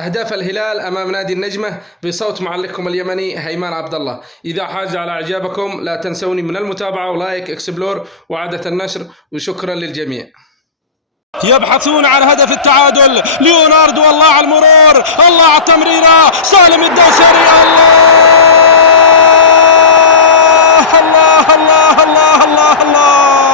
أهداف الهلال أمام نادي النجمة بصوت معلقكم اليمني هيمان عبد الله. إذا حاز على إعجابكم لا تنسوني من المتابعة ولايك إكسبلور وعادة النشر، وشكرا للجميع. يبحثون عن هدف التعادل. ليوناردو، الله على المرور، الله على التمريرة، سالم الدوسري، الله الله الله الله الله.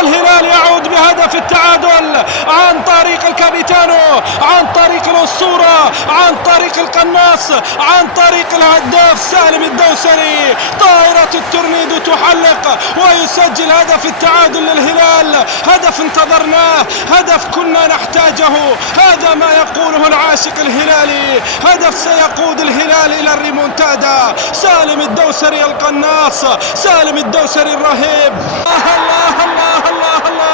الهلال يعود بهدف التعادل عن طريق الكابيتانو، عن طريق الأسطورة، عن طريق القناص، عن طريق الهداف سالم الدوسري. طائرة التورنيدو تحلق ويسجل هدف التعادل للهلال. هدف انتظرناه، هدف كنا نحتاجه. هذا ما يقوله العاشق الهلالي، هدف سيقود الهلال إلى الريمونتادا. سالم الدوسري القناص، سالم الدوسري الرهيب. الله الله الله الله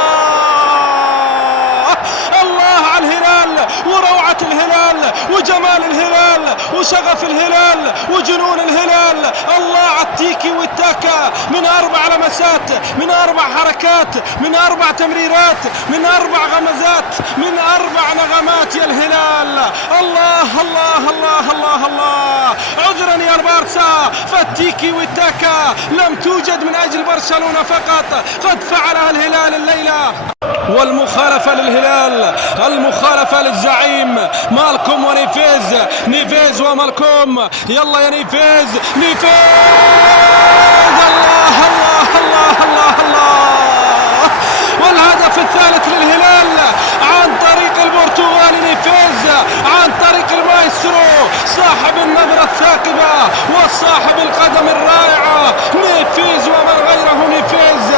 الله على الهلال وروعة الهلال وجمال الهلال وشغف الهلال وجنون الهلال. الله على التيكي والتاكا، من 4 لمسات، من 4 حركات، من 4 تمريرات، من 4 غمزات، من 4 نغمات يا الهلال. الله الله الله الله الله. عذرا يا البارسا، فالتيكي والتاكا لم توجد من أجل برشلونة فقط، قد فعلها الهلال الليلة. والمخالفة للهلال، المخالفة للزعيم مالكوم ونيفيز، نيفيز ومالكوم. يلا يا نيفيز، نيفيز، الله الله الله الله الله. والهدف الثالث للهلال عن طريق البرتغالي نيفيز، عن طريق المايسترو صاحب النظرة الثاقبة وصاحب القدم الرائعة نيفيز ومن غيره نيفيز.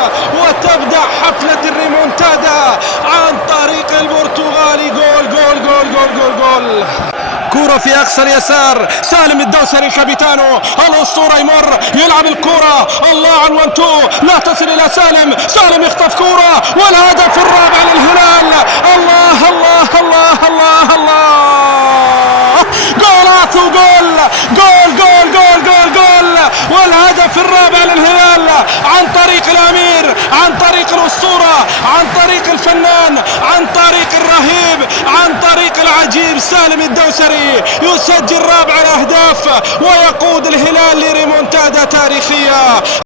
وتبدأ حفلة الريمونتادا عن طريق البرتغالي. جول جول جول جول جول جول. كرة في أقصى اليسار، سالم الدوسري الكابيتانو الأسطورة يمر يلعب الكرة، الله عن 1-2 لا تصل إلى سالم. سالم يخطف كرة والهدف الرابع للهلال. الله الله الله الله الله. جولات وجول، جول جول جول جول جول. والهدف الرابع للهلال عن طريق الأمير، عن طريق الأسطورة، عن طريق الفنان، عن طريق الرهيب، عن طريق العجيب سالم الدوسري. يسجل رابع الأهداف ويقود الهلال لريمونتادا تاريخية.